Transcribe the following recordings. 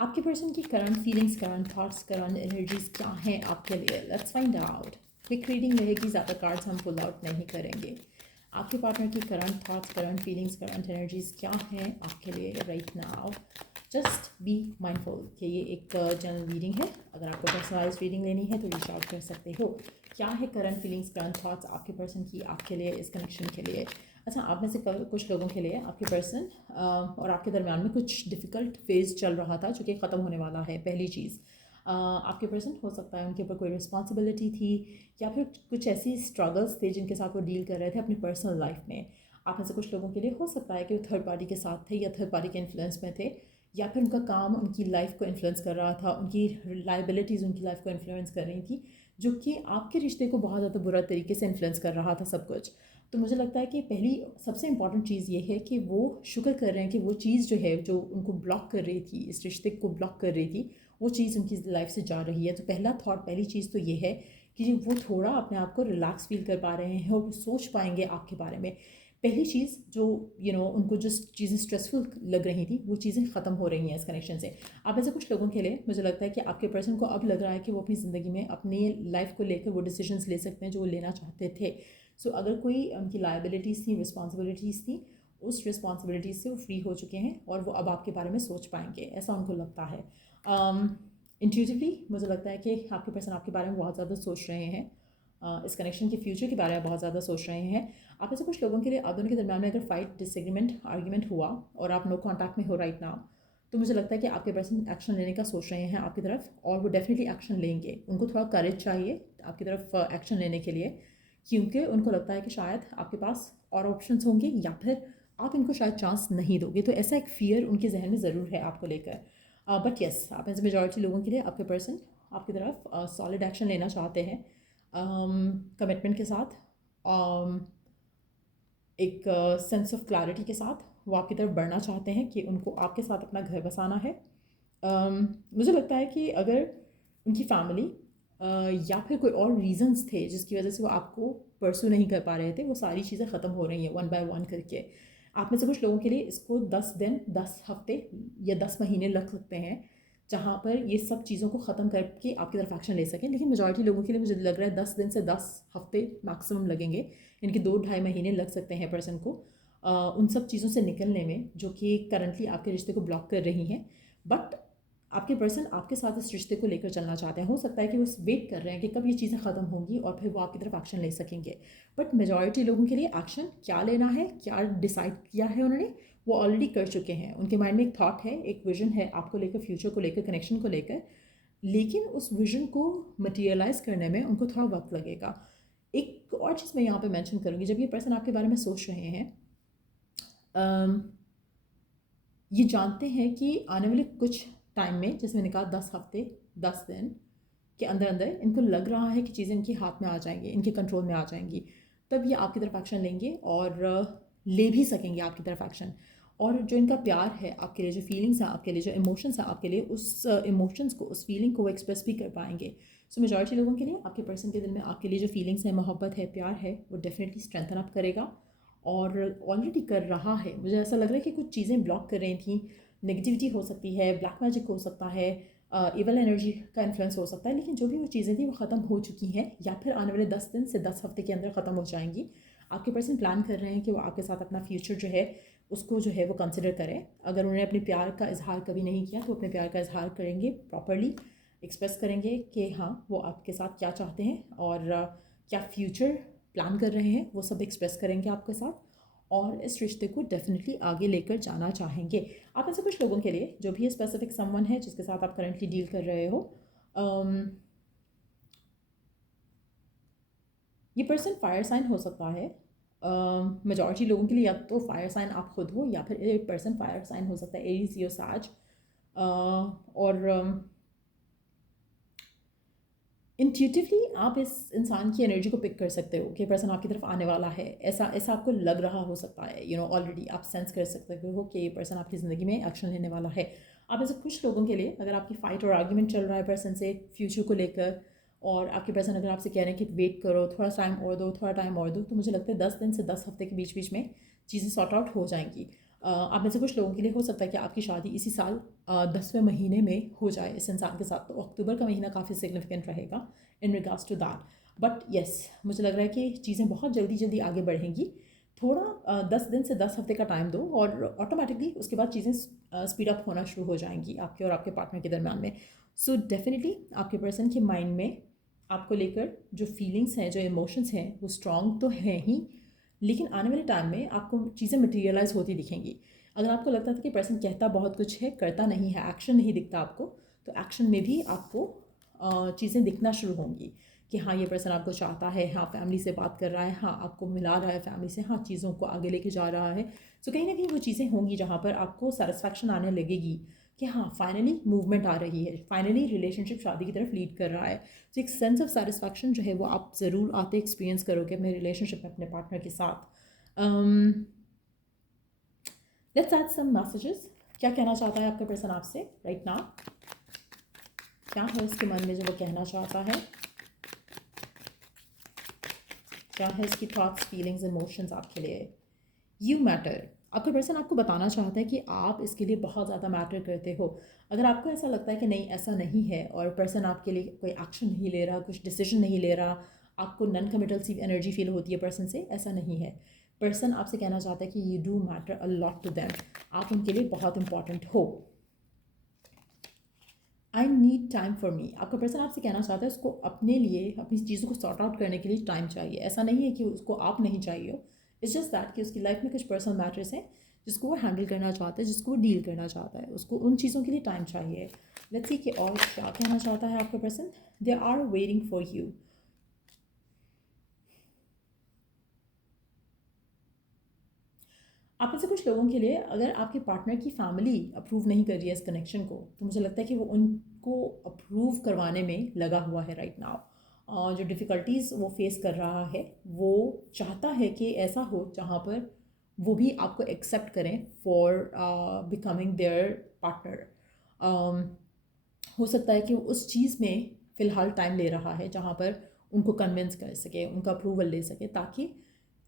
आपके पर्सन की current feelings, current thoughts, current energies क्या हैं आपके लिए? Let's find out. Quick reading रहेगी, ज़्यादा कार्ड्स हम पुल आउट नहीं करेंगे। आपके पार्टनर की current thoughts, current feelings, current energies क्या हैं आपके लिए right now? Just be mindful कि ये एक जनरल रीडिंग है। अगर आपको पर्सनलाइज रीडिंग लेनी है तो रीच आउट कर सकते हो। क्या है करंट फीलिंग्स, करंट थॉट्स आपके पर्सन की आपके लिए, इस कनेक्शन के लिए? अच्छा, आप में से कुछ लोगों के लिए आपके पर्सन और आपके दरमियान में कुछ डिफ़िकल्ट फेज़ चल रहा था जो कि ख़त्म होने वाला है। पहली चीज़, आपके पर्सन हो सकता है उनके ऊपर कोई रिस्पॉन्सिबिलिटी थी या फिर कुछ ऐसी स्ट्रगल्स थे जिनके साथ वो डील कर रहे थे अपनी पर्सनल लाइफ में। आप में से कुछ लोगों के लिए हो सकता है कि वो थर्ड पार्टी के साथ थे या थर्ड पार्टी के इन्फ्लुएंस में थे, या फिर उनका काम उनकी लाइफ को इन्फ्लुएंस कर रहा था, उनकी लाइबिलिटीज़ उनकी लाइफ को इन्फ्लुएंस कर रही थी, जो कि आपके रिश्ते को बहुत ज़्यादा बुरा तरीके से इन्फ्लुएंस कर रहा था सब कुछ। तो मुझे लगता है कि पहली सबसे इम्पॉर्टेंट चीज़ ये है कि वो शुक्र कर रहे हैं कि वो चीज़ जो है जो उनको ब्लॉक कर रही थी, इस रिश्ते को ब्लॉक कर रही थी, वो चीज़ उनकी लाइफ से जा रही है। तो पहला थॉट, पहली चीज़ तो ये है कि वो थोड़ा अपने आप को रिलैक्स फील कर पा रहे हैं और वो सोच पाएंगे आपके बारे में। पहली चीज़ जो उनको जो चीज़ें स्ट्रेसफुल लग रही थी वो चीज़ें ख़त्म हो रही हैं इस कनेक्शन से। आप ऐसे कुछ लोगों के लिए मुझे लगता है कि आपके पर्सन को अब लग रहा है कि वो अपनी ज़िंदगी में अपनी लाइफ को लेकर वो डिसीजंस ले सकते हैं जो वो लेना चाहते थे। सो अगर कोई उनकी लायबिलिटीज़ थी, रिस्पॉन्सिबिलिटीज़ थी, उस रिस्पॉन्सिबिलिटीज़ से वो फ्री हो चुके हैं और वो अब आपके बारे में सोच पाएंगे, ऐसा उनको लगता है। इंट्यूटिवली मुझे लगता है कि आपके पर्सन आपके बारे में बहुत ज़्यादा सोच रहे हैं, इस कनेक्शन के फ्यूचर के बारे में बहुत ज़्यादा सोच रहे हैं। आप ऐसे कुछ लोगों के लिए आप दोनों के दरम्यान में अगर फाइट, डिसएग्रीमेंट, आर्ग्यूमेंट हुआ और आप नो कॉन्टैक्ट में हो राइट नाउ, तो मुझे लगता है कि आपके पर्सन एक्शन लेने का सोच रहे हैं आपकी तरफ, और वो डेफिनेटली एक्शन लेंगे। उनको थोड़ा करेज चाहिए आपकी तरफ एक्शन लेने के लिए, क्योंकि उनको लगता है कि शायद आपके पास और ऑप्शंस होंगे या फिर आप इनको शायद चांस नहीं दोगे। तो ऐसा एक फ़ियर उनके जहन में ज़रूर है आपको लेकर। बट येस, आप ऐसे मेजॉरिटी लोगों के लिए आपके पर्सन आपकी तरफ सॉलिड एक्शन लेना चाहते हैं, कमिटमेंट के साथ, एक सेंस ऑफ क्लैरिटी के साथ वो आपकी तरफ बढ़ना चाहते हैं कि उनको आपके साथ अपना घर बसाना है। मुझे लगता है कि अगर उनकी फैमिली या फिर कोई और रीजंस थे जिसकी वजह से वो आपको परसू नहीं कर पा रहे थे, वो सारी चीज़ें ख़त्म हो रही हैं वन बाय वन करके। आप में से कुछ लोगों के लिए इसको 10 दिन, 10 हफ्ते या 10 महीने लग सकते हैं जहाँ पर ये सब चीज़ों को ख़त्म करके आपकी तरफ एक्शन ले सकें। लेकिन मेजॉरिटी लोगों के लिए मुझे लग रहा है 10 दिन से 10 हफ्ते मैक्सिमम लगेंगे। इनके 2-2.5 महीने लग सकते हैं पर्सन को उन सब चीज़ों से निकलने में जो कि करंटली आपके रिश्ते को ब्लॉक कर रही हैं। बट आपके पर्सन आपके साथ इस रिश्ते को लेकर चलना चाहते हैं। हो सकता है कि वो वेट कर रहे हैं कि कब ये चीज़ें ख़त्म होंगी और फिर वो आपकी तरफ एक्शन ले सकेंगे। बट मेजॉरिटी लोगों के लिए एक्शन क्या लेना है, क्या डिसाइड किया है उन्होंने, वो ऑलरेडी कर चुके हैं। उनके माइंड में एक थॉट है, एक विजन है आपको लेकर, फ्यूचर को लेकर, कनेक्शन को लेकर। लेकिन उस विजन को मटेरियलाइज करने में उनको थोड़ा वक्त लगेगा। एक और चीज़ मैं यहाँ पे मेंशन करूँगी, जब ये पर्सन आपके बारे में सोच रहे हैं, ये जानते हैं कि आने वाले कुछ टाइम में, जैसे मैंने कहा 10 हफ्ते, 10 दिन के अंदर अंदर इनको लग रहा है कि चीज़ें इनके हाथ में आ जाएंगी, इनके कंट्रोल में आ जाएंगी। तब ये आपकी तरफ एक्शन लेंगे और ले भी सकेंगे आपकी तरफ एक्शन। और जो इनका प्यार है आपके लिए, जो फीलिंग्स हैं आपके लिए, जो इमोशंस हैं आपके लिए, उस इमोशंस को, उस फीलिंग को वो एक्सप्रेस भी कर पाएंगे। सो मेजॉरिटी लोगों के लिए आपके पर्सन के दिल में आपके लिए जो फीलिंग्स है, मोहब्बत है, प्यार है, वो डेफिनेटली स्ट्रेंथन अप करेगा और ऑलरेडी कर रहा है। मुझे ऐसा लग रहा है कि कुछ चीज़ें ब्लॉक कर रही थी, नेगेटिविटी हो सकती है, ब्लैक मैजिक हो सकता है, इवल एनर्जी का इन्फ्लुएंस हो सकता है, लेकिन जो भी वो चीज़ें थी वो ख़त्म हो चुकी हैं या फिर आने वाले 10 दिन से 10 हफ्ते के अंदर ख़त्म हो जाएंगी। आपके पर्सन प्लान कर रहे हैं कि वो आपके साथ अपना फ्यूचर जो है उसको जो है वो कंसिडर करें। अगर उन्होंने अपने प्यार का इजहार कभी नहीं किया तो अपने प्यार का इजहार करेंगे, प्रॉपरली एक्सप्रेस करेंगे कि हाँ वो आपके साथ क्या चाहते हैं और क्या फ्यूचर प्लान कर रहे हैं, वो सब एक्सप्रेस करेंगे आपके साथ और इस रिश्ते को डेफिनेटली आगे लेकर जाना चाहेंगे। आप ऐसे कुछ लोगों के लिए जो भी स्पेसिफिक समवन है जिसके साथ आप करंटली डील कर रहे हो, ये पर्सन फायर साइन हो सकता है। मेजॉरिटी लोगों के लिए या तो फायर साइन आप खुद हो या फिर एक पर्सन फायर साइन हो सकता है, एरीज, लियो, साज। और इंट्यूटिवली आप इस इंसान की एनर्जी को पिक कर सकते हो कि पर्सन आपकी तरफ आने वाला है। ऐसा ऐसा आपको लग रहा हो सकता है, ऑलरेडी आप सेंस कर सकते हो कि ये पर्सन आपकी ज़िंदगी में एक्शन लेने वाला है। आप ऐसे कुछ लोगों के लिए अगर आपकी फ़ाइट और आर्ग्यूमेंट चल रहा है पर्सन से फ्यूचर को लेकर, और आपके पर्सन अगर आपसे कह रहे हैं कि वेट करो, थोड़ा टाइम और दो, थोड़ा टाइम और दो, तो मुझे लगता है 10 दिन से 10 हफ्ते के बीच बीच में चीज़ें सॉर्ट आउट हो जाएंगी। आप में से कुछ लोगों के लिए हो सकता है कि आपकी शादी इसी साल 10वें महीने में हो जाए इस इंसान के साथ, तो अक्टूबर का महीना काफ़ी सिग्निफिकेंट रहेगा in regards to that. But yes, मुझे लग रहा है कि चीज़ें बहुत जल्दी जल्दी आगे बढ़ेंगी। थोड़ा 10 दिन से 10 हफ्ते का टाइम दो और ऑटोमेटिकली उसके बाद चीज़ें स्पीड अप होना शुरू हो जाएंगी आपके और आपके पार्टनर के दरम्यान में। सो डेफिनेटली आपके पर्सन के माइंड में आपको लेकर जो फीलिंग्स हैं, जो इमोशंस हैं, वो स्ट्रॉन्ग तो हैं ही, लेकिन आने वाले टाइम में आपको चीज़ें मटेरियलाइज होती दिखेंगी। अगर आपको लगता था कि पर्सन कहता बहुत कुछ है, करता नहीं है, एक्शन नहीं दिखता आपको, तो एक्शन में भी आपको चीज़ें दिखना शुरू होंगी कि हाँ, ये पर्सन आपको चाहता है, हाँ फैमिली से बात कर रहा है, हाँ आपको मिला रहा है फैमिली से, हाँ चीज़ों को आगे लेके जा रहा है। सो कहीं ना कहीं वो चीज़ें होंगी जहाँ पर आपको सेटिस्फैक्शन आने लगेगी कि हाँ फाइनली मूवमेंट आ रही है, फाइनली रिलेशनशिप शादी की तरफ लीड कर रहा है। तो एक सेंस ऑफ सेटिस्फैक्शन जो है वो आप ज़रूर आते एक्सपीरियंस करोगे अपने रिलेशनशिप में अपने पार्टनर के साथ। Let's add some messages. क्या कहना चाहता है आपका पर्सन आपसे राइट नाउ? क्या है उसके मन में जो वो कहना चाहता है? क्या है इसकी थॉट्स, फीलिंग्स, इमोशंस आपके लिए? You matter. आपका पर्सन आपको बताना चाहता है कि आप इसके लिए बहुत ज़्यादा मैटर करते हो। अगर आपको ऐसा लगता है कि नहीं ऐसा नहीं है और पर्सन आपके लिए कोई एक्शन नहीं ले रहा, कुछ डिसीजन नहीं ले रहा, आपको नॉन कमिटल सी एनर्जी फील होती है पर्सन से, ऐसा नहीं है। पर्सन आपसे कहना चाहता है कि you do matter a lot to them, आप उनके लिए बहुत इंपॉर्टेंट हो। I need time for me. आपका पर्सन आपसे कहना चाहता है उसको अपने लिए, अपनी चीज़ों को सॉर्ट आउट करने के लिए टाइम चाहिए। ऐसा नहीं है कि उसको आप नहीं चाहिए हो, इट्स जस्ट दैट कि उसकी लाइफ में कुछ पर्सनल मैटर्स हैं जिसको वो हैंडल करना चाहता है, जिसको वो डील करना चाहता है, उसको उन चीज़ों के लिए टाइम चाहिए। लेट्स सी कि और क्या कहना चाहता है आपका person. They are waiting for you. आप में से कुछ लोगों के लिए अगर आपके पार्टनर की फैमिली अप्रूव नहीं कर रही है इस कनेक्शन को, तो मुझे लगता है कि वो उनको अप्रूव करवाने में लगा हुआ है राइट नाउ। और जो डिफ़िकल्टीज़ वो फेस कर रहा है, वो चाहता है कि ऐसा हो जहाँ पर वो भी आपको एक्सेप्ट करें फॉर बिकमिंग देयर पार्टनर। हो सकता है कि वो उस चीज़ में फ़िलहाल टाइम ले रहा है जहाँ पर उनको कन्विंस कर सके, उनका अप्रूवल ले सके, ताकि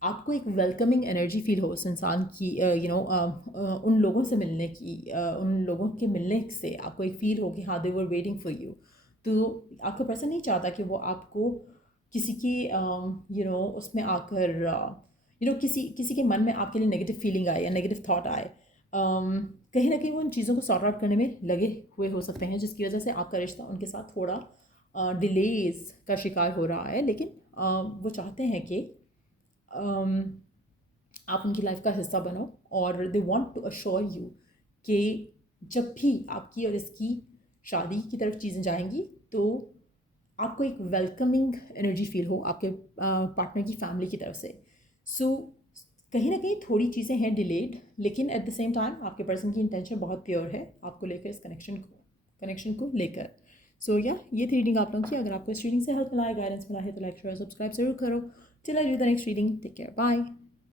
आपको एक वेलकमिंग एनर्जी फील हो उस इंसान की, उन लोगों से मिलने की, उन लोगों के मिलने से आपको एक फ़ील हो कि हाँ दे वर वेटिंग फॉर यू। तो आपका पर्सन नहीं चाहता कि वो आपको किसी की उसमें आकर किसी किसी के मन में आपके लिए नेगेटिव फीलिंग आए या नेगेटिव थॉट आए। कहीं ना कहीं वो उन चीज़ों को सॉर्ट आउट करने में लगे हुए हो सकते हैं, जिसकी वजह से आपका रिश्ता उनके साथ थोड़ा डिलेज का शिकार हो रहा है। लेकिन वो चाहते हैं कि आप उनकी लाइफ का हिस्सा बनो, और they want to assure you कि जब भी आपकी और इसकी शादी की तरफ चीज़ें जाएंगी तो आपको एक वेलकमिंग एनर्जी फील हो आपके पार्टनर की फैमिली की तरफ से। सो कहीं ना कहीं थोड़ी चीज़ें हैं डिलेड, लेकिन एट द सेम टाइम आपके पर्सन की इंटेंशन बहुत प्योर है आपको लेकर, इस कनेक्शन को लेकर। सो या ये थी रीडिंग आप लोगों की। अगर आपको इस रीडिंग से हेल्प मिला है, गाइडेंस मिला है, तो लाइक शेयर सब्सक्राइब जरूर करो। Till I do the next reading, take care, bye.